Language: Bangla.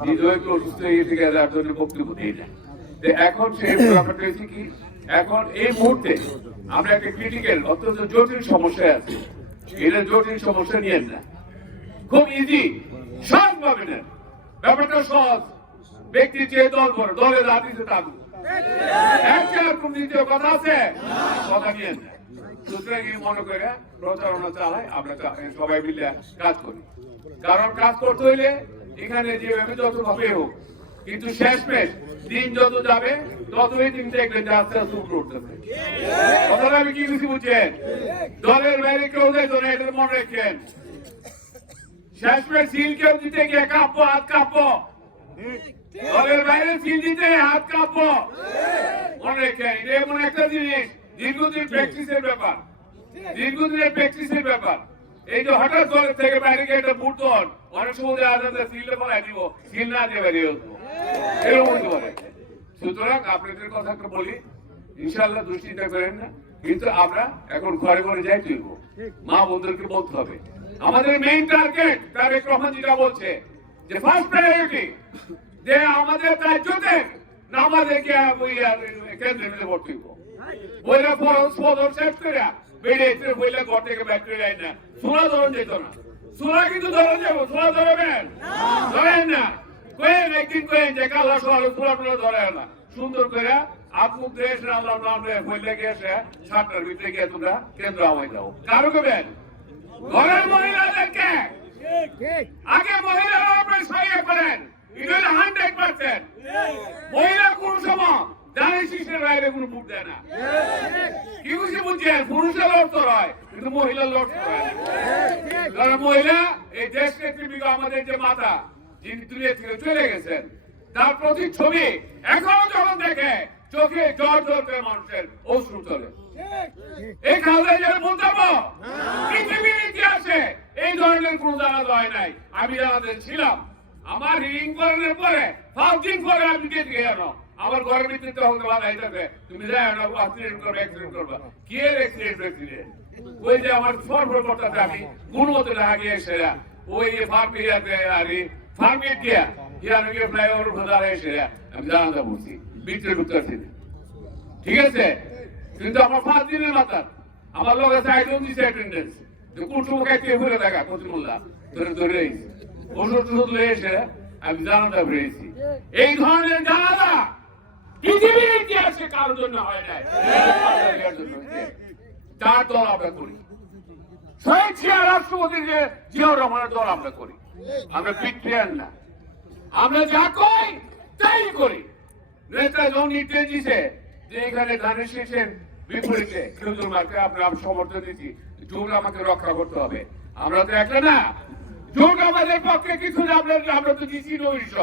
অসুস্থ হয়ে গেছে যার জন্য বক্তব্য দিই না। এখন সেই ব্যাপারটা হচ্ছে কি, এখন এই মুহূর্তে আমরা একটা ক্রিটিক্যাল অত্যন্ত জটিল সমস্যায় আছি। এটা জটিল সমস্যা নিয়ে না, খুব ইজি, সহজ ভাবে নেন ব্যাপারটা, সহজ। ব্যক্তি চেয়ে দল বড়, দলের রাজনীতি থাকুক, একটা কথা আছে, কথা নিয়ে না। সুতরাং মনে করে প্রচারণা চালায়, আমরা সবাই মিলে কাজ করি। কারণ কাজ করতে হইলে এখানে যেভাবে যত ভাবে হোক, কিন্তু শেষমেশ দিন যত যাবে ততই দিন দেখবেন যে আস্তে আস্তে উপরে উঠতেছে। কথাটা আমি কি বুঝি বুঝছেন? দলের বাইরে কেউ যাইতো না, এটা মনে রাখেন। শেষমেশ সিল কেউ দিতে গিয়ে কাঁপবো, হাত কাঁপবো, দলের বাইরে সিল দিতে হাত কাঁপবো, মনে রাখেন। এটা এমন একটা জিনিস, দীর্ঘদিন প্র্যাকটিসের ব্যাপার, দীর্ঘদিনের প্র্যাকটিসের ব্যাপার। এই যে হঠাৎ দলের থেকে বাইরে গিয়ে একটা বুট দল, অনেক সময় আজাদের সিলটা পড়াই দিব, সিল না দিয়ে বেরিয়ে আসবো, এরকম হতে পারে। সুতরাং আপনাদের কথা একটা বলি, ইনশাল্লাহ দুশ্চিন্তা করেন না, কিন্তু আমরা এখন ঘরে ঘরে যাই তুইব, মা বন্ধুদেরকে বলতে হবে আমাদের মেইন টার্গেট। তারেক রহমান যেটা বলছে যে ফার্স্ট প্রায়োরিটি যে আমাদের রাজ্যতে আমাদেরকে কেন্দ্রের মধ্যে ভর্তি হইব, বইলা ফরজ শেষ করে বেড়ে বইলা ঘর থেকে ব্যাক করে যায় না। সোনা ধরন যেত না, সোনা কিন্তু ধরন যাবো, সোনা ধরবেন ধরেন না, কোয়েন একদিন কোয়েন যে কালা সোনা সোনা টোলা ধরে না, সুন্দর করে আপমুখ দেশ রাম বইলে গেছে 7টার ভিতরে গিয়ে তোমরা কেন্দ্র আমায় দাও। কারো কবেন ঘরের মহিলাদেরকে আগে মহিলারা আপনার সহায় করেন, এটা 100%। মহিলা কোন সময় দাঁড়িয়ে শিশের বাইরে কোনো ভোট দেয় না, কি বুঝে বুঝছেন? পুরুষের লড়ত হয় কিন্তু মহিলা লড়ত হয় না। কারণ মহিলা এই দেশ নেতৃত্ব আমাদের যে মাতা, যিনি দুনিয়া থেকে চলে গেছেন, তার প্রতি ছবি এখনো যখন দেখে চোখে জ্বর জ্বর মানুষের অশ্রু চলে। এই খালেদা বলতে পারবো পৃথিবীর ইতিহাসে এই ধরনের কোন জানাজা হয় নাই। আমি জানাতে ছিলাম, আমার রিং করানোর পরে 5 দিন পরে আমি গেছি জানো, আমার ঘরের ভিতরে তখন ভালো হইতেছে, তুমি যাই না অ্যাক্সিডেন্ট করবে, অ্যাক্সিডেন্ট করবা, কি এর অ্যাক্সিডেন্ট? ওই যে আমার সরবরাহ করতেছে, আমি গুণমতো লাগিয়ে সেরা ওই যে ফার্মিয়াতে আরে ফার্মিয়ে দিয়া ইয়ানো গিয়ে ফ্লাইওভার ভোদারে সেরা আমি জানাতে বলছি ভিতরে ঢুকতেছি, ঠিক আছে? কিন্তু আমার 5 দিনের মাথা আমার লোক আছে, আই ডোন্ট দিস অ্যাটেন্ডেন্স, কোন সময় কে ঘুরে দেখা কচিমুল্লা ধরে ধরে ওষুধ লয়ে এসে আমি জানাতে পেরেছি। এই ধরনের জানাজা পৃথিবীর ইতিহাসে কারোর জন্য হয় নাই, তার দল আমরা করি। শহীদ জিয়া রাষ্ট্রপতি জিয়াউর রহমানের দল আমরা করি, আমরা পিট্রিয়ান না, আমরা যা কই তাই করি। নেতা যখন নির্দেশ দিছে যে এখানে ধানের শীষের বিপরীতে খেজুর মার্কে আপনার সমর্থন দিচ্ছি, জোর আমাকে রক্ষা করতে হবে। আমরা তো একটা না, জোর আমাদের পক্ষে কিছু আমরা তো দিচ্ছি নৈশ